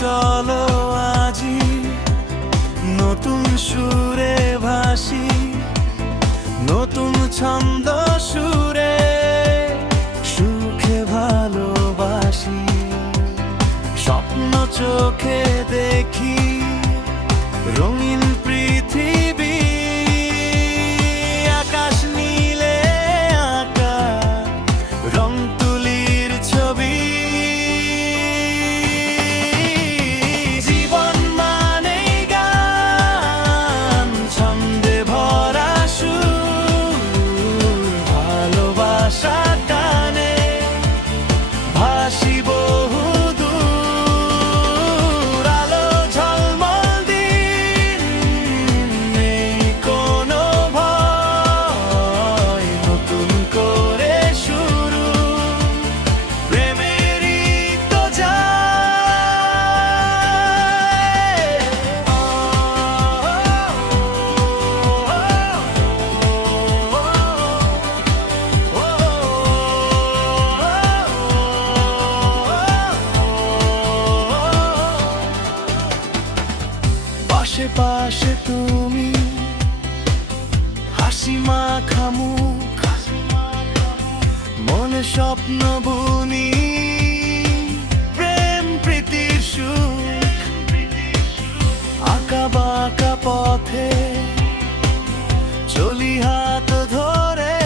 চলো আজি নতুন সুরে ভাসি, নতুন ছন্দ সুরে সুখে ভালোবাসি। স্বপ্ন চোখে দেখি রঙিন পৃথিবী, আকাশ নীলে আঁকা রং তুলির ছবি। জীবন মানেই গান, ছন্দে ভরা সুর, ভালোবাসার টানে ভাসি বহু দূর। আলো ঝলমল দিন, নেই কোনো ভয়, নতুন করে শুরু, প্রেমেরই তো পাশে পাশে তুমি, হাসি মাখা মুখ, মনে স্বপ্ন বুনি, প্রেম প্রীতির সুখ। আঁকা বাঁকা পথে চলি হাত ধরে,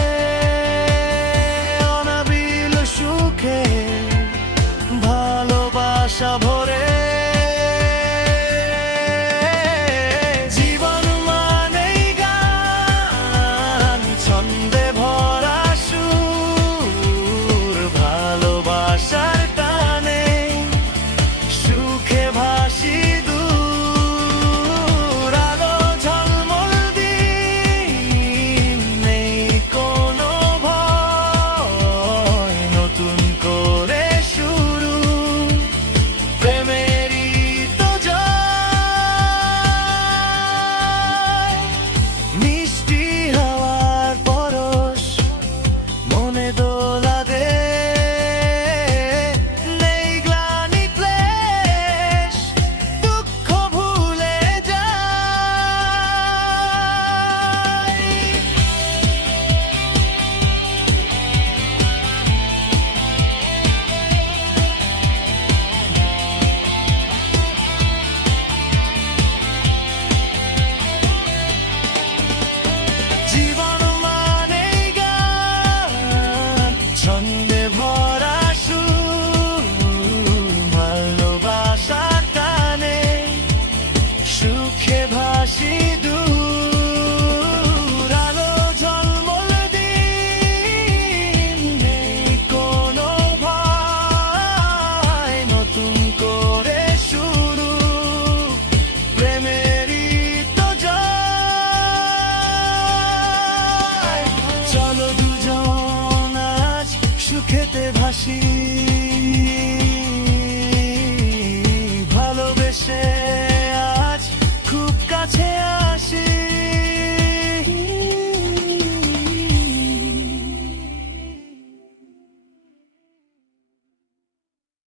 অনাবিল সুখে ভালোবাসা ভরে। জীবন মানেই গান, ছন্দে ভরা সুর, ভালোবাসার টানে সুখে ভাসি দূর। আলো ঝলমল দিন, নেই কোনো ভয়, নতুন করে শুরু, প্রেমেরই তো জয়। মিষ্টি হাওয়ার পরশ মনে দোলা দে, নেই গ্লানি ক্লেশ, দুঃখ ভুলে যায়। জীবন মানেই গান, ছন্দে ভরা সুর, ভালোবাসার টানে সুখে ভাসি দূর। আলো ঝলমল দিন, নেই কোনো ভয়, নতুন করে শুরু, প্রেমেরই তো জয়। চলো দুজন আজ সুখেতে ভাসি, ভালোবেসে আজ খুব কাছে